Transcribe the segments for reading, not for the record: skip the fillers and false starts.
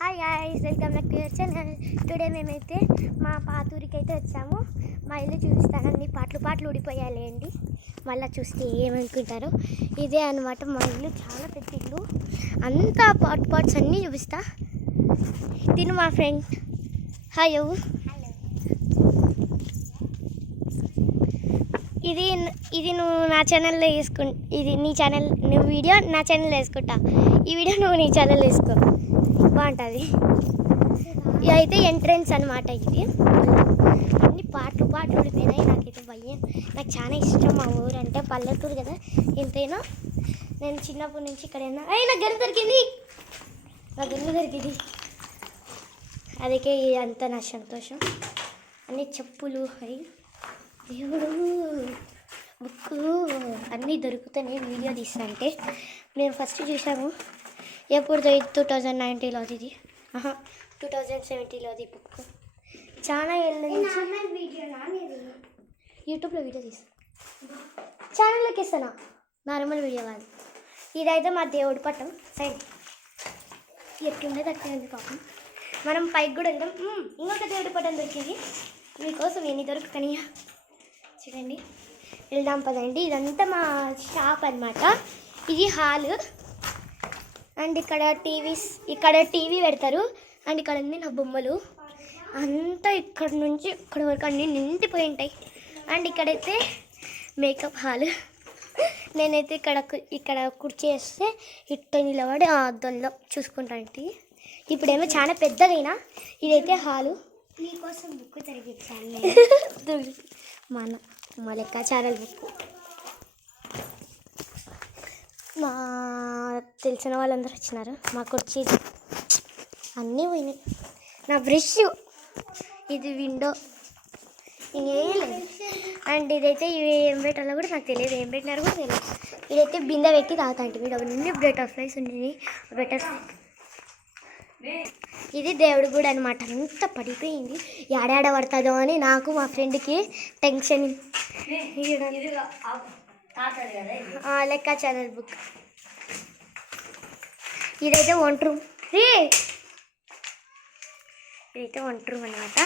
Hi guys, welcome back to your channel. Today మేమైతే మా పాతూరికి అయితే వచ్చాము. మా ఇల్లు చూపిస్తాను. అన్ని పాటలు ఊడిపోయాలి అండి. మళ్ళీ చూస్తే ఏమనుకుంటారో. ఇదే అనమాట మా ఇల్లు. చాలా పెద్ద ఇల్లు. అంతా పార్ట్స్ అన్నీ చూపిస్తా. తిను మా ఫ్రెండ్. హాయ్ అవ్వు. ఇది నువ్వు నా ఛానల్లో ఇది నీ ఛానల్. నువ్వు వీడియో నా ఛానల్లో వేసుకుంటా. ఈ వీడియో నువ్వు నీ ఛానల్లో వేసుకో, బాగుంటుంది. ఇది అయితే ఎంట్రన్స్ అనమాట. ఇది అన్ని పాటలు ఊడిపోయినాయి. నాకైతే భయం. నాకు చాలా ఇష్టం మా ఊరు అంటే. పల్లెటూరు కదా ఎంతైనా. నేను చిన్నప్పటి నుంచి ఇక్కడైనా నాకు గెలు దొరికింది. అదికే అంత నా సంతోషం. అన్ని చెప్పులు అవి దేవుడు బుక్ అన్నీ దొరుకుతాయి. వీడియో తీస్తా అంటే మేము ఫస్ట్ చూసాము. ఎప్పుడు 2019లోది ఇది. 2017లోది బుక్. చాలా ఏళ్ళ నుంచి యూట్యూబ్లో వీడియో తీస్తాను. ఛానల్లోకి ఇస్తాను, నార్మల్ వీడియో కాదు. ఇదైతే మా దేవుడి పట్టం. సైడ్ ఎట్లుండేది అట్లే ఉంది పాపం. మనం పైకి కూడా వెళ్దాం. ఇంకొక దేవుడి పట్టం దొరికింది మీకోసం. ఎన్ని దొరుకుతాయి చూడండి. వెళ్దాం పదండి. ఇదంతా మా షాప్ అనమాట. ఇది హాల్. అండ్ ఇక్కడ టీవీ పెడతారు. అండ్ ఇక్కడ ఉంది నా బొమ్మలు. అంతా ఇక్కడ నుంచి ఇక్కడ వరకు అన్నీ నిండిపోయి ఉంటాయి. అండ్ ఇక్కడైతే మేకప్ హాల్. నేనైతే ఇక్కడ కుర్చీ వేస్తే ఇట్ట నిలబడి ఆ అద్దంలో చూసుకుంటాను. ఇప్పుడేమో చాలా పెద్దదైనా. ఇదైతే హాలు. మీకోసం బుక్ తిరిగించాను. మా లెక్కాచారాల బుక్. మా తెలిసిన వాళ్ళందరూ వచ్చినారు. మా కుర్చీ అన్నీ పోయినాయి. నా బ్రష్, ఇది విండో, ఇంకేం లేదు. అండ్ ఇదైతే ఇవి ఏం పెట్టాలో కూడా నాకు తెలియదు. ఏం పెట్టినారో కూడా తెలియదు. ఇదైతే బిందె పెట్టి తాగుతాంటి. వీడు అవన్నీ బటర్ఫ్లైస్ ఉన్నాయి. ఇది దేవుడి గుడి అనమాట. అంత పడిపోయింది. ఏడాడ పడుతుందో అని నాకు మా ఫ్రెండ్కి టెన్షన్. లెక్కాచారాల బుక్. ఇదైతే వంట రూమ్. ఇదైతే వంట రూమ్ అనమాట.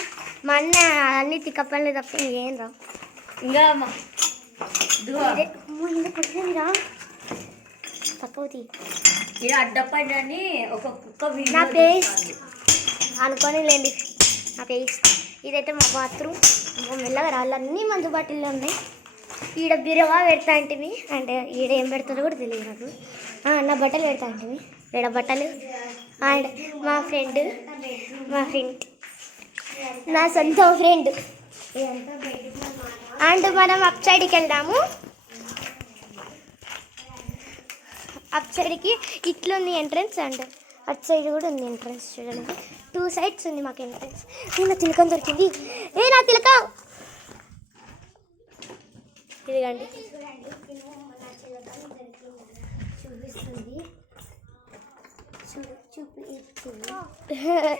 మా అన్న అన్ని తిక్కపనులు తప్ప ఏం రావు. ఇంకా పడుతుందిరా తక్కువది. ఇది అడ్డపడని ఒక కుక్క నా పేస్ట్ అనుకొని లేండి. నా పేస్ట్. ఇదైతే మా బాత్రూమ్. మెల్లగా రాళ్ళన్నీ మందు బాటిల్లో ఉన్నాయి. ఈడ బిరవా పెడతా అంటివి. అంటే ఈడ ఏం పెడతారో కూడా తెలియదు నాకు. నా బట్టలు పెడతా అంటివి. ఈడ బట్టలు. అండ్ మా ఫ్రెండ్ నా సొంత ఫ్రెండ్. అండ్ మనం అప్ సైడ్కి వెళ్దాము. అప్ సైడ్కి ఇట్లుంది ఎంట్రన్స్. అండ్ అటు సైడ్ కూడా ఉంది ఎంట్రన్స్. చూడండి, 2 సైడ్స్ ఉంది మాకు ఎంట్రన్స్. నా తిలకం దొరికింది. నా తిలక ఇదిగండి.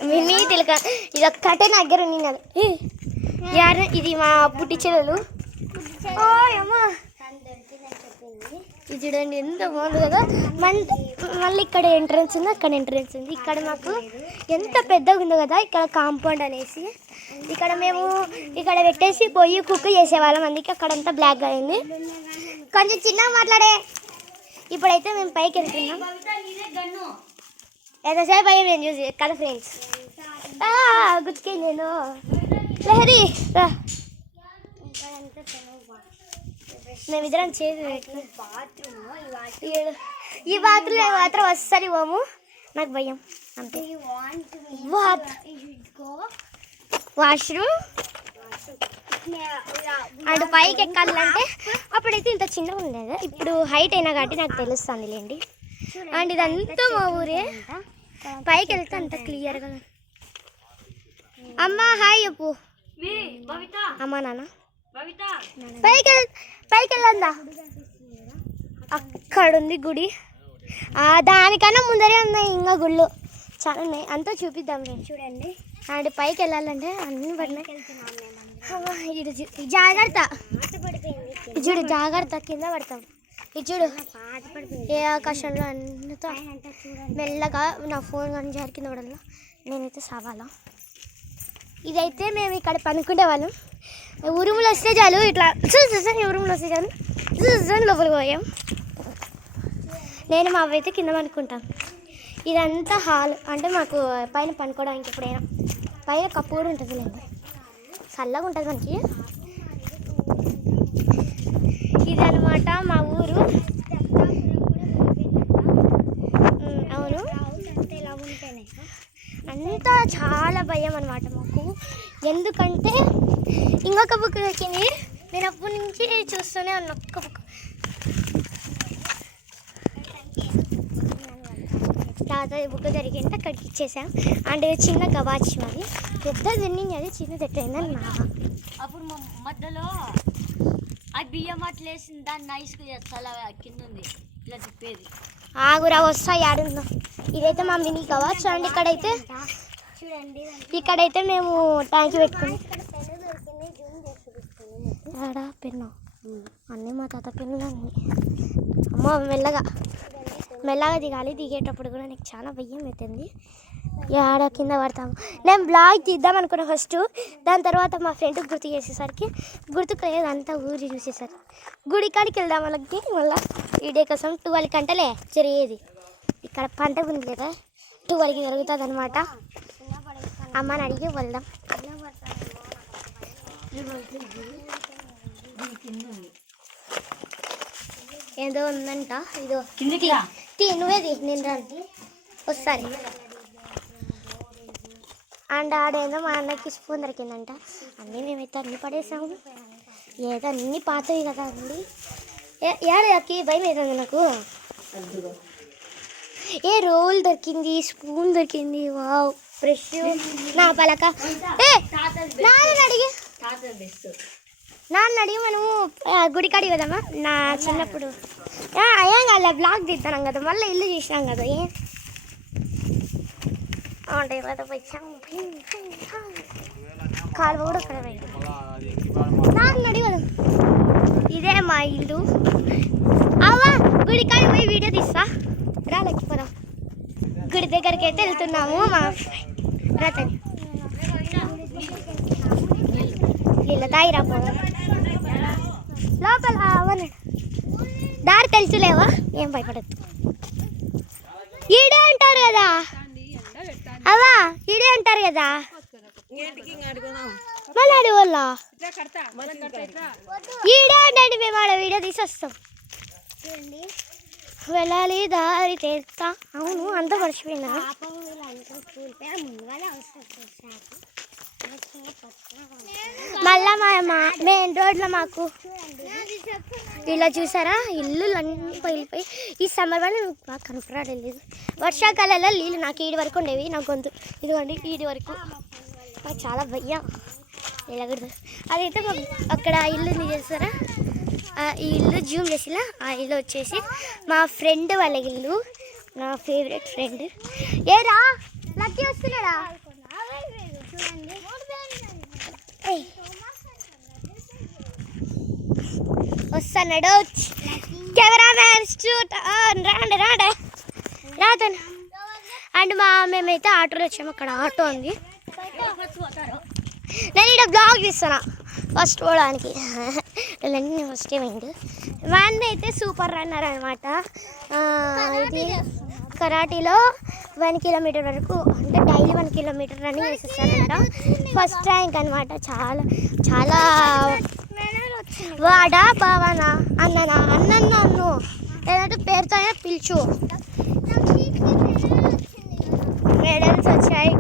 మినీ తిలక. ఇది ఒక్కటే నా దగ్గర ఉంది. యారు ఇది మా పుట్టి చెల్లెలు. అమ్మా ఇది చూడండి ఎంత బాగుంది కదా. మళ్ళీ ఇక్కడ ఎంట్రన్స్ ఉంది, అక్కడ ఎంట్రన్స్ ఉంది. ఇక్కడ మాకు ఎంత పెద్దగా ఉందో కదా. ఇక్కడ కాంపౌండ్ అనేసి మేము ఇక్కడ పెట్టేసి పోయి కుక్ చేసేవాళ్ళం. అందుకే అక్కడంతా బ్లాక్గా అయింది. కొంచెం చిన్నగా మాట్లాడే. ఇప్పుడైతే మేము పైకి వెళ్తున్నాం. ఎంతసేపు అయ్యి మేము చూసి కదా ఫ్రెండ్స్. గుర్తుకే నేను లహరి రా. మేమిద్దరం చేసి ఈ బాత్రూమ్ మాత్రం అస్సలు పోము. నాకు భయం అంతే. వాష్రూమ్. అండ్ పైకి ఎక్కాలంటే అప్పుడైతే ఇంత చిన్నగా ఉండేది. ఇప్పుడు హైట్ అయినా కాబట్టి నాకు తెలుస్తుంది లేండి. అండ్ ఇదంతా మా ఊరే. పైకి వెళ్తే అంత క్లియర్గా. అమ్మ హాయ్ చెప్పు. అమ్మా నాన్న పైకి వెళ్ళందా. అక్కడ ఉంది గుడి. దానికన్నా ముందరే ఉన్నాయి ఇంకా గుళ్ళు చాలా ఉన్నాయి. అంతా చూపిద్దాం నేను. చూడండి. అండ్ పైకి వెళ్ళాలంటే అన్నీ పడినాయి. జాగ్రత్త చూడు, జాగ్రత్త కింద పడతాం. ఇది చూడు ఏ ఆకాశంలో అంతా మెల్లగా నా ఫోన్ కానీ జరికిన వడల్లో నేనైతే సావాలా. ఇదైతే మేము ఇక్కడ పనుకునే వాళ్ళం. ఉరుములు వస్తే చాలు ఇట్లా ఉరుములు వస్తే చాలు లోపలికి పోయాం. నేను మా అవ్వ అయితే కింద పనుకుంటాం. ఇదంతా హాల్ అంటే మాకు పైన పనుకోవడానికి ఎప్పుడైనా పైన కప్పు కూడా ఉంటుంది లేదు, చల్లగా ఉంటుంది మనకి. ఇదనమాట మా ఊరు. అవును, అంతా చాలా భయం అనమాట మాకు. ఎందుకంటే ఇంకొక బుక్ దొరికింది, నేను అప్పటి నుంచి చూస్తూనే ఉన్నా. ఒక్క బుక్ తాత బుక్ దొరికింటే అక్కడికి ఇచ్చేసాం. అండ్ చిన్న గవాచి అది పెద్ద తిన్నింది, అది చిన్న తిట్టయిందని నా. అప్పుడు మధ్యలో ఆ బియ్యం అట్లా వేసింది, దాన్ని నైస్గా చేస్తా కింద ఉంది ఇట్లా తిప్పేది. ఆగురా వస్తాయి ఆడుందాం. ఇదైతే మా మినీ గవాచి. అండ్ ఇక్కడైతే మేము ట్యాంక్ పెట్టుకున్నాం. ఆడా పెన్ను అన్నీ మా తాత పెన్నులు అన్నీ. అమ్మో మెల్లగా దిగాలి. దిగేటప్పుడు కూడా నాకు చాలా భయం అవుతుంది. ఆడ కింద పడతాము. నేను బ్లాగ్ తీద్దాం అనుకున్నా ఫస్ట్, దాని తర్వాత మా ఫ్రెండ్ గుర్తు చేసేసరికి గుర్తుకు లేదు, అంతా ఊరి చూసేసరికి గుడి కాడికి వెళ్దాం వాళ్ళకి. మళ్ళీ వీడియో కోసం 12 గంటలే జరిగేది. ఇక్కడ పంట ఉంది కదా, 12కి జరుగుతుంది అనమాట. అమ్మని అడిగి వెళ్దాం. ఏదో ఉందంట, ఇదో నువ్వేది నేను రండి వస్తాను. అండ్ ఆడేదో మా అన్నకి స్పూన్ దొరికిందంట. అన్నీ మేమైతే అన్నీ పడేసాము. ఏదో అన్నీ పాతవి కదా అండి. ఏడకి భయం అవుతుంది నాకు. ఏ రోల్ దొరికింది, స్పూన్ దొరికింది. వావ్, ఫ్రెష్ నా పలక. నాన్న అడిగి మనము గుడికాడికి కదమ్మా. నా చిన్నప్పుడు అయ్యాం కదా బ్లాగ్ తీద్దాం కదా, మళ్ళీ ఇల్లు చేసినాం కదా. అంటే కాలువ కూడా అక్కడ నాన్న అడిగి కదా. ఇదే మా ఇల్లు. అవ్వా గుడికాడికి పోయి వీడియో తీస్తా రా, లెక్కిపోదాం. గుడి దగ్గరికి అయితే వెళ్తున్నాము. మా రతని నీళ్ళ తాగిరా పోదాం. లోపల అవన్నాడు దారి తెలుసులేవా, ఏం భయపడద్దు. ఈడే అంటారు కదా అవా, ఈడే అంటారు కదా మళ్ళీ అడగల ఈడే అండి. మేము ఆడ వీడియో తీసి వస్తాం. వెళ్ళాలి దారి తెస్తా. అవును అంతా మర్చిపోయినా. మళ్ళా మా మెయిన్ రోడ్లో మాకు ఇలా చూసారా ఇల్లులు అన్నీ పగిలిపోయి. ఈ సమ్మర్ వల్ల బాగా కనపడలేదు. వర్షాకాలంలో నీళ్ళు నాకు ఈడి వరకు ఉండేవి. నా గొంతు ఇదిగోండి ఈడి వరకు. నాకు చాలా భయం వెళ్ళకూడదు. అదైతే అక్కడ ఇల్లుని చేస్తారా, ఈ ఇల్లు జూమ్ చేసిలా. ఆ ఇల్లు వచ్చేసి మా ఫ్రెండ్ వాళ్ళ ఇల్లు, నా ఫేవరెట్ ఫ్రెండ్. ఏరా లక్కీ వస్తున్నాడా? వస్తున్నాడు కెమెరామ్యాన్ షూట్. రాండి రాతను. అండ్ మేమైతే ఆటోలో వచ్చాము. అక్కడ ఆటో ఉంది. నేను ఇక్కడ బ్లాగ్ తీస్తాను ఫస్ట్ పోవడానికి. నేను ఫస్ట్ ఏమైంది మా అన్న అయితే సూపర్ రన్నర్ అనమాట. ఇది కరాటీలో 1 కిలోమీటర్ వరకు అంటే డైలీ 1 కిలోమీటర్ రన్నింగ్ చేసేస్తారంట. ఫస్ట్ ర్యాంక్ అనమాట. చాలా వాడా బావానా అన్ననా అన్ను ఏదంటే పేరుతోనే పిలుచు. మెడల్స్ వచ్చాయి,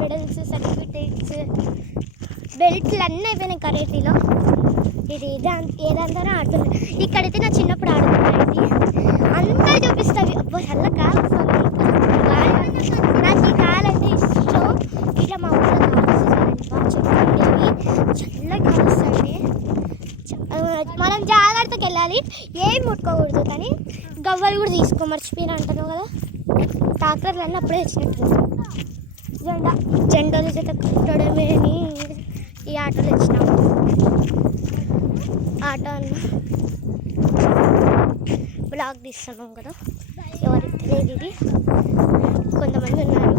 మెడల్స్, సర్టిఫికేట్స్, బెల్ట్లు అన్నీ అయిపోయినాయి కరాటీలో. ఇది ఏదంతా ఆడుతున్నాయి. ఇక్కడైతే నా చిన్నప్పుడు ఆడుకున్నాయండి. అంతా చూపిస్తావి. అబ్బో చల్ల కాలు వస్తుంది. నాకు ఈ కాలు అంటే ఇష్టం. ఇట్లా మా ఊళ్ళో కాలు వస్తుంది బాగా చెప్తుండేవి. చల్లగా కాలు వస్తుంది. మనం జాగ్రత్తకి వెళ్ళాలి, ఏం ముట్టుకోకూడదు. కానీ గవ్వలు కూడా మర్చిపోయినా అంటున్నావు కదా. ట్రాక్టర్లు అన్నీ అప్పుడే వచ్చినట్టు. జెండాలు చేత కట్టడమే అని ఈ ఆటోలో వచ్చినాము. ఆటో అన్న బ్లాగ్ తీస్తున్నాం కదా, ఎవరికి తెలియదు ఇది. కొంతమంది ఉన్నారు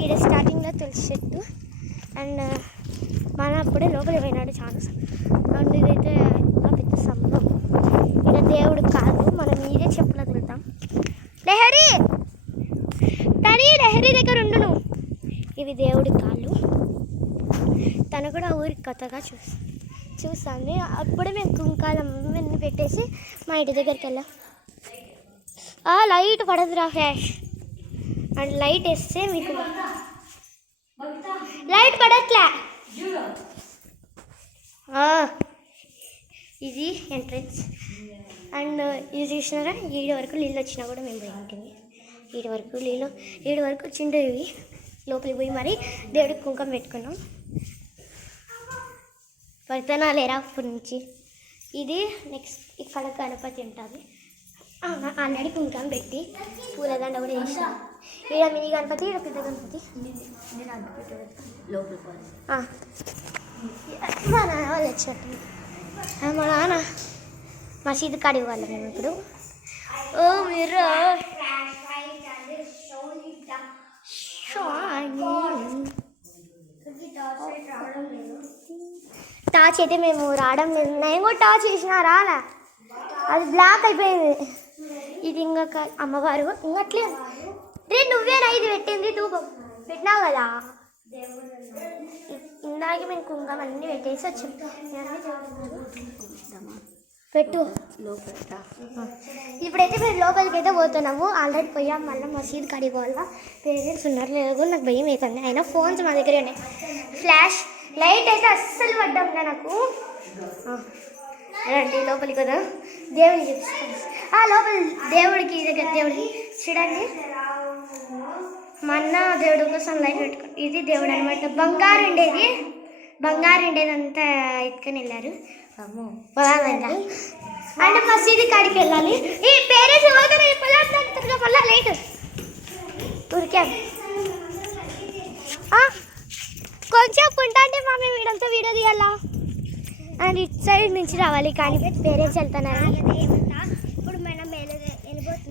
ఇక్కడ స్టార్టింగ్లో తులసి చెట్టు. అండ్ మన అప్పుడే లోపలికి పోయినాడు చాలా. అండ్ ఇదైతే పెద్ద స్తంభం. ఇక్కడ దేవుడు కాదు, మనం మీరే చెప్పులు వదులుతాం. లహరి తని లహరి దగ్గర ఉండును. ఇవి దేవుడి కాళ్ళు. తను కూడా ఊరికి కొత్తగా చూస్తాను. అప్పుడే మేము కుంకాలం పెట్టేసి మా ఇంటి దగ్గరికి వెళ్ళాం. లైట్ పడదురా ఫ్యాష్. అండ్ లైట్ వేస్తే మీకు లైట్ పడట్లే. ఇది ఎంట్రన్స్. అండ్ ఇది చూసినారా, ఈడి వరకు నీళ్ళు వచ్చినా కూడా మేము పోయి ఉంటుంది. ఈడి వరకు చిండు ఇవి. లోపలికి పోయి మరి దేవుడికి కుంకుమ పెట్టుకున్నాం. పడుతున్నా లేరా అప్పటి నుంచి. ఇది నెక్స్ట్ ఇక్కడ గణపతి ఉంటుంది. ఆల్రెడీ కుంకుమ పెట్టి పూలదండ కూడా వేసాం. ఈడ మినీ గణపతి, ఈడ పెద్ద గణపతి. మా నాన్న వాళ్ళు వచ్చినట్టు. మా నాన్న మసీదు కాడి వాళ్ళం మేము ఇప్పుడు. మీరు టార్చ్ అయితే మేము రావడం లేదు. నేను కూడా టార్చ్ వేసినా రాలే, అది బ్లాక్ అయిపోయింది. ఇది ఇంకొక అమ్మవారు ఇంకట్లే. రే నువ్వేనా ఇది పెట్టింది? తూపం పెట్టినావు కదా. ఇందాక మేము కుంకుమ అన్నీ పెట్టేసి వచ్చాం. పెట్టు ఇప్పుడైతే మేము లోపలికి అయితే పోతున్నాము. ఆల్రెడీ పోయాం. మళ్ళీ మసీద్ కాడికి పోవాలా. పేరెంట్స్ ఉన్నారు లేదు కూడా నాకు భయం అవుతుంది. అయినా ఫోన్స్ మా దగ్గర ఉన్నాయి. ఫ్లాష్ లైట్ అయితే అస్సలు పడ్డాంగా నాకు. రండి లోపలికి కదా దేవుడిని చూపిస్తాను. లోపల దేవుడికి దగ్గర దేవుడికి చూడండి. మా అన్న దేవుడి కోసం లైట్ పెట్టుకుని. ఇది దేవుడు అనమాట. బంగారు ఉండేది అంతా ఎత్తుకొని వెళ్ళారు. అంటే మసీదు కాడికి వెళ్ళాలి. ఈ పేరెంట్స్ మళ్ళీ లైట్ ఉరికా కొంచెం ఉంటా అంటే మా మేము వీడంతా వీడియో తీయాలా. అండ్ ఇటు సైడ్ నుంచి రావాలి కానీ పేరెంట్స్ వెళ్తున్నారు.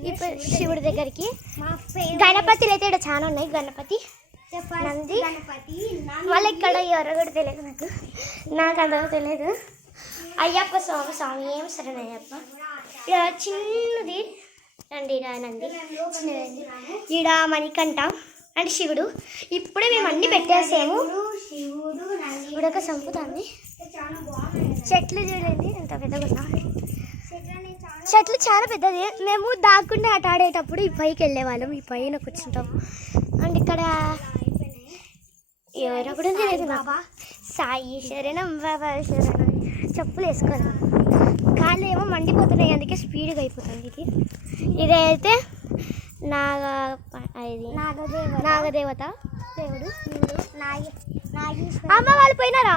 ఇప్పుడు శివుడి దగ్గరికి. గణపతిలు అయితే ఇక్కడ చాలా ఉన్నాయి. గణపతి, నంది, మళ్ళీ ఇక్కడ ఎవరో కూడా తెలియదు నాకు అంతగా తెలియదు. అయ్యప్ప స్వామి ఏం శరణయ్యప్ప. ఇక్కడ చిన్నది రండి. ఈడ నంది చిన్నది. ఈడ మణికంఠ అంటే శివుడు. ఇప్పుడే మేము అన్నీ పెట్టేసాము. ఇప్పుడు ఒక సంపుతాన్ని. చెట్లు చూడండి ఎంత పెద్దగా. చెట్లు చాలా పెద్దది. మేము దాక్కుండా ఆట ఆడేటప్పుడు ఈ పైకి వెళ్ళేవాళ్ళం. ఈ పైన కూర్చుంటాం. అండ్ ఇక్కడ ఎవరో కూడా తెలియదు నాకు. సాయి శరణం బాబా శరణం. చెప్పులు వేసుకోవాలి. కాళ్ళు ఏమో మండిపోతున్నాయి, అందుకే స్పీడ్గా అయిపోతుంది. ఇదైతే నాగదేవత దేవుడు. అమ్మ వాళ్ళు పోయినారా?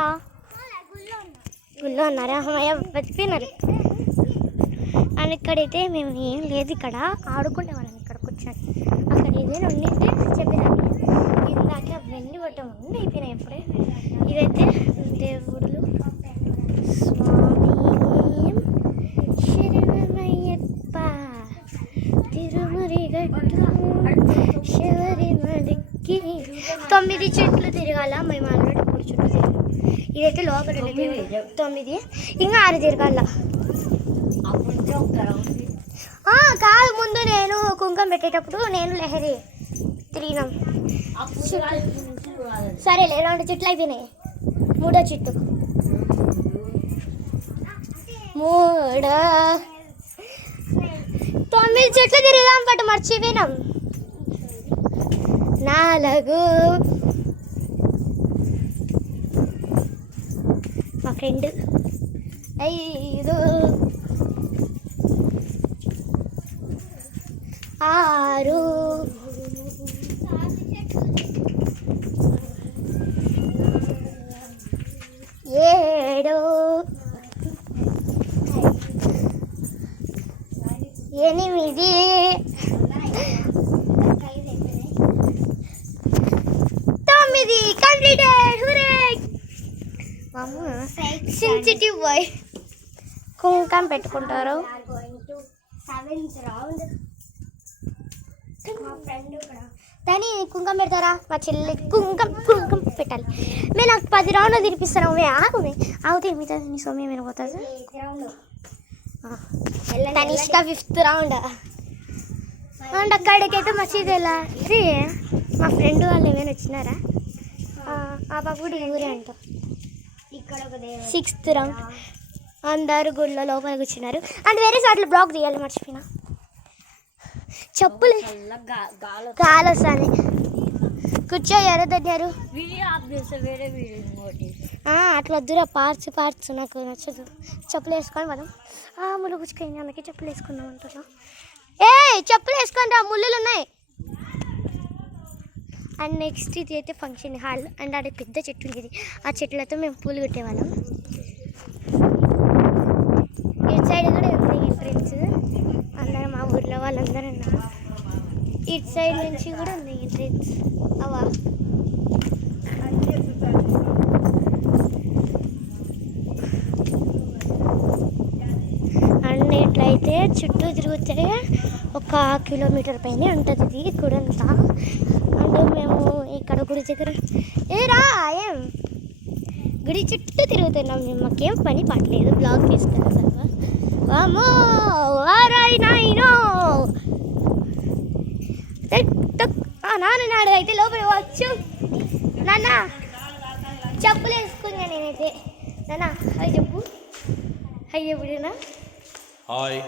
గుళ్ళో ఉన్నారా? అమ్మయ్య బతికిపోయినారు. అండ్ ఇక్కడైతే మేము ఏం లేదు, ఇక్కడ ఆడుకునే వాళ్ళం. ఇక్కడ కూర్చొని అక్కడ ఏదైనా ఉండింటే చెప్పేదాన్ని. ఇందాక అవన్నీ కొట్టం ఉండి అయిపోయినాయి ఎప్పుడే. ఇదైతే దేవుళ్ళు. స్వామి శరణమయ్యప్ప తిరుమరిగట్టు శబరిమలకి. 9 చెట్లు తిరగాల. మేము ఆల్రెడీ 3 చుట్టూ తిరిగాం. ఇదైతే లోపల 9, ఇంకా 6 తిరగాల. కాదు, ముందు నేను కుంకుమ పెట్టేటప్పుడు నేను లహరి తిరిగినాం. సరేలే 2 చెట్లు అయిపోయినాయి. 3వ చెట్టు 9 చెట్లు తిరిగాం బట్ మర్చిపోయినాం. 4 మా friend. 5 6 7 8 9 completed. Hooray! Sensitive boy. కుంకుమ పెట్టుకుంటారు. 7th round. మా ఫ్రెండ్ ఇక్కడ దాని కుంకం పెడతారా? మా చెల్లి కుంకం పెట్టాలి. మేము నాకు 10 రౌండ్లు తినిపిస్తాను. ఆగుతే మిగతా నీ సోమ్యం మీద పోతుంది. Tanishq 5th round. అండ్ అక్కడికైతే మసీదు వెళ్ళాలి. మా ఫ్రెండ్ వాళ్ళు ఏమైనా వచ్చినారా? ఆ బాబు కూడా ఊరే అంటాం. ఇక్కడ 6th రౌండ్. అందరు గుళ్ళో లోపల కూర్చున్నారు. అండ్ వేరే చోట్ల బ్లాక్ తీయాలి మర్చిపోయినా. చెప్పులు గాలి వస్తాను. కూర్చోయారు దగ్గర అట్లా వద్దురా. పార్ట్స్ నాకు నచ్చదు. చెప్పులు వేసుకొని మనం ముళ్ళు కూర్చుకొని అందుకే చెప్పులు వేసుకుందాం అంటున్నా. చెప్పులు వేసుకొని రా, ముళ్ళులు ఉన్నాయి. అండ్ నెక్స్ట్ ఇది అయితే ఫంక్షన్ హాల్. అండ్ ఆడ పెద్ద చెట్టు ఉండేది. ఆ చెట్లతో మేము పూలు కొట్టేవాళ్ళం. ఇటు సైడ్ కూడా ఉంది ఎంట్రెన్స్. అందరూ మా ఊర్లో వాళ్ళందరూ ఉన్నారు. ఇటు సైడ్ నుంచి కూడా ఉంది ఎంట్రెన్స్. అవా అండ్ ఇట్లయితే చుట్టూ తిరిగితే 1 కిలోమీటర్ పైనే ఉంటుంది ఇది గుడి అంతా. అండ్ మేము ఇక్కడ గుడి దగ్గర ఏం గుడి చుట్టూ తిరుగుతున్నాం. మేము మాకేం పని పట్టలేదు. బ్లాగ్ తీసుకున్నాం తప్ప. వామో వారాయినాయినో నాడు అయితే లోపల వచ్చు. నాన్న చెప్పులు వేసుకున్నా నేనైతే. నాన్న హాయ్ చెప్పు. హాయ్ చెప్పుడునా. హాయ్.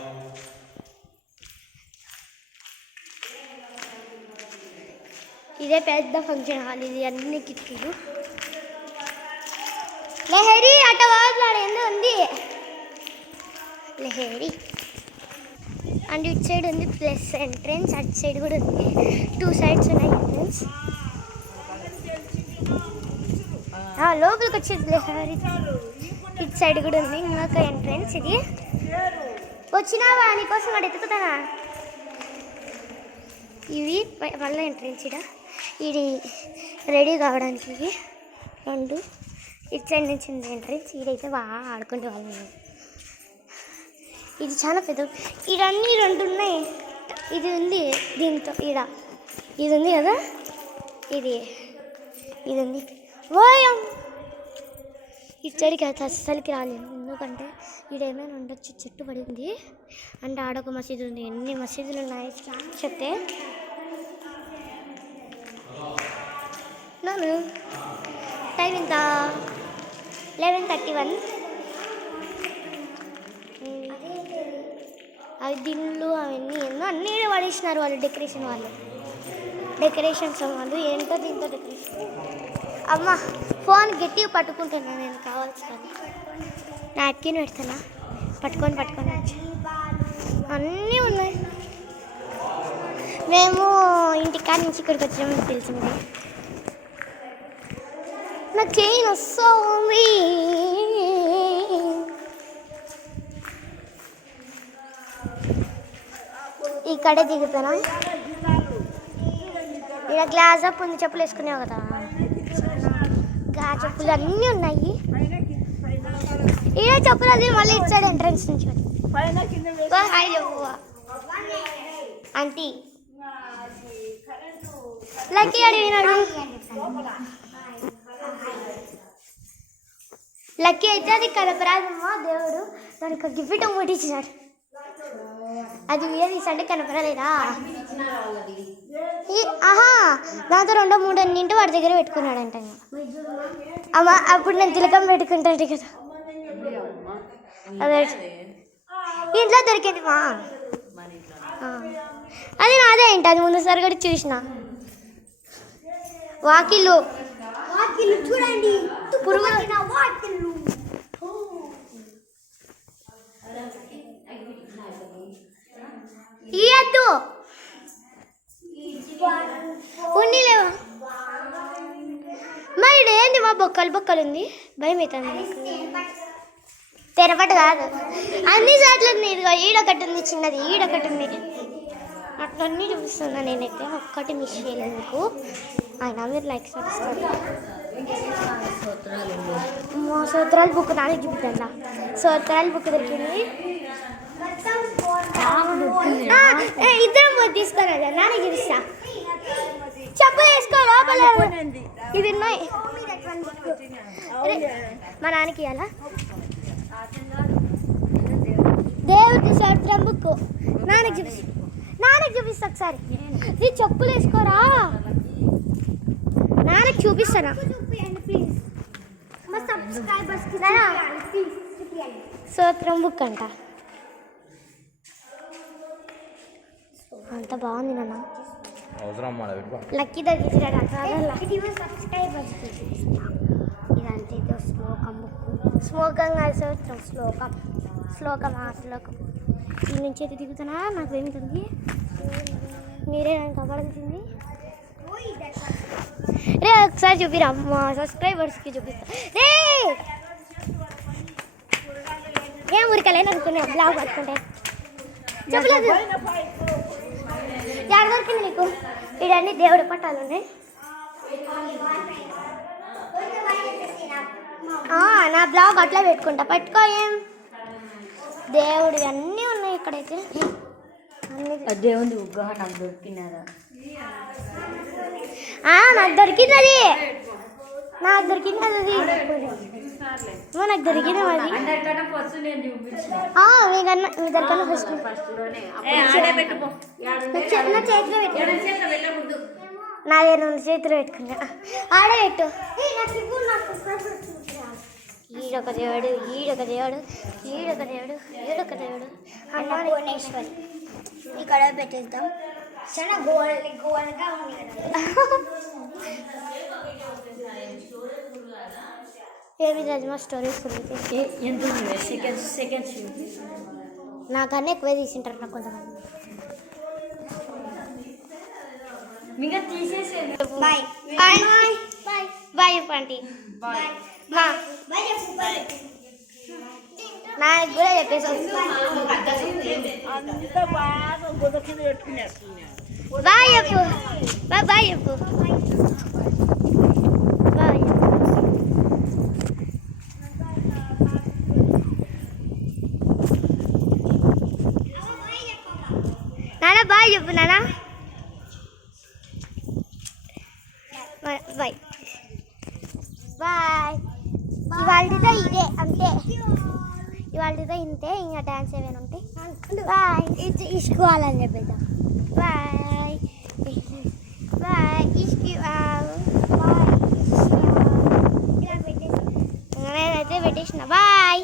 ఇదే పెద్ద ఫంక్షన్ హాల్. ఇది అన్ని కిటికీలు. లహరి అట వాడులాడు ఎందుకు ఉంది లహరి. అండ్ ఇటు సైడ్ ఉంది ప్లస్ ఎంట్రెన్స్. అటు సైడ్ కూడా ఉంది. 2 sides ఉన్నాయి ఎంట్రెన్స్. లోపలికి వచ్చేది లహరి. ఇటు సైడ్ కూడా ఉంది ఇంకొక ఎంట్రెన్స్. ఇది వచ్చినావా నీకోసం వాడు ఎత్తుకుతానా. ఇవి మళ్ళీ ఎంట్రెన్స్. ఇది రెడీ కావడానికి ఇవి 2. ఇటు సైడ్ నుంచి ఉంది ఎంట్రెన్స్. ఇదైతే బాగా ఆడుకుంటే వాళ్ళు. ఇది చాలా పెద్ద. ఇవన్నీ 2 ఉన్నాయి. ఇది ఉంది దీంతో ఇది ఉంది కదా. ఇది ఉంది. ఓయం ఇటు సైడ్కి అయితే అస్సలకి రాలేను. ఎందుకంటే ఈడేమైనా ఉండొచ్చు. చెట్టు పడింది. అంటే ఆడొక మసీదు ఉంది. ఎన్ని మసీదులు ఉన్నాయి చెప్తే. నన్ను టైం ఎంత 11:31. అవి దిండ్లు అవన్నీ ఎన్నో అన్నీ పడేసినారు వాళ్ళు. డెకరేషన్స్ వాళ్ళు ఏంటో దీంతో డెకరేషన్. అమ్మ ఫోన్ గట్టిగా పట్టుకుంటున్నాను నేను. కావాల్సిన నాప్కిన్ పెడతానా. పట్టుకొని వచ్చి అన్నీ ఉన్నాయి. మేము ఇంటికాడ నుంచి ఇక్కడికి వచ్చామని తెలిసింది. నా చైన్ వస్తుంది. ఇక్కడే దిగుతానా. ఇలా గ్లాస్ అప్ ఉంది. చెప్పులు వేసుకునేవు కదా. గా చెప్పులు అన్నీ ఉన్నాయి. ఇదే చెప్పులు అది మళ్ళీ ఇటు సైడ్ ఎంట్రన్స్ నుంచి ఆంటీ లక్కీ అడిగినాడు. లక్కీ అయితే అది కనపరాదమ్మా దేవుడు. దానికి గిఫ్ట్ ముట్టించినాడు. అది ఏది సండే కనపరాలేదా. దాంతో 2, 3 అన్నింటి వాడి దగ్గర పెట్టుకున్నాడంట. అమ్మ అప్పుడు నేను తిలకం పెట్టుకుంటాడు కదా. అదే ఇంట్లో దొరికింది మా. అది నాదే ఏంటి. అది ముందుసారి కూడా చూసిన. వాకిళ్ళు చూడండి. పురుగు ఇయ్యద్దు. ఉన్నిలేవా మరి ఏంది మా బొక్కలు ఉంది. భయం అవుతుంది. తెరపట్టు కాదు అన్ని సార్లు ఉంది. ఇదిగో ఈడొకటి ఉంది చిన్నది. ఈడొకటి ఉంది. అట్లన్నీ చూపిస్తున్నా నేనైతే. ఒక్కటి మిస్ చేయలేదు మీకు. అయినా మీరు లైక్ సబ్స్క్రైబ్. మా సూత్రాల బుక్ నానే చూపిద్దా. సూత్రాల బుక్ దొరికింది. ఇద్దరం పోయి తీసుకురా నాన్న చూపిస్తా చెప్పులు వేసుకో లోపల ఇవి ఉన్నాయి అరే, మా నాన్నకి ఇవ్వాలా దేవుడి సూత్రం బుక్ నాన్నకి చూపిస్తా ఒకసారి ఇది చెప్పులు వేసుకోరా నాన్నకి చూపిస్తారా సూత్రం బుక్ అంట అంత బాగుంది నాన్న లక్కీ దగ్గర ఇదంతా ఇదో శ్లోకం బుక్ శ్లోకం కాదు సూత్రం శ్లోకం ఈ నుంచి అయితే దిగుతున్నా నాకు ఏమిటుంది మీరే నాకు కబడుతుంది రే ఒకసారి చూపిరా మా సబ్స్క్రైబర్స్కి చూపిస్తా రే ఏం ఊరికలేని అనుకున్నా బ్లాగ్ పట్టుకుంటే చెప్పలేదు ఎక్కడ దొరికింది నీకు ఇవన్నీ దేవుడి పట్టాలు ఉన్నాయి నా బ్లాగ్ అట్లా పెట్టుకుంటా పట్టుకో ఏం దేవుడి అన్నీ ఉన్నాయి ఇక్కడైతే దేవుని ఉగ్రహ నాకు దొరికినారా నాకు దొరికింది అది నాకు దొరికింది అది నాకు దొరికింది అది మీకన్నా మీ దగ్గర ఫస్ట్ నా చేతిలో పెట్టు నాదే రెండు చేతిలో పెట్టుకున్నా ఆడే పెట్టు ఈడొక దేవుడు భువనేశ్వరి ఇక్కడ పెట్టేద్దాం చాలా గోల్గా ఉంది ఏమి రజమా స్టోరీస్ గురించి సెకండ్స్ నాకన్నా ఎక్కువ తీసింటారు నాకు కొంతమంది ఇంకా తీసేసి బాయ్ బాయ్ చెప్పండి నాకు కూడా చెప్పేసి బాయ్ చెప్పు బాయ్ చెప్పు బాయ్ నాన్న బాయ్ చెప్పు నాన్న బాయ్ ఇవాళతో ఇదే అంతే ఇవాళతో ఇంతే ఇంకా డ్యాన్స్ ఏమైనా ఉంటే బాయ్ ఇసుకోవాలని చెప్పేద్దాం బాయ్ నేనైతే పెట్టేసిన బాయ్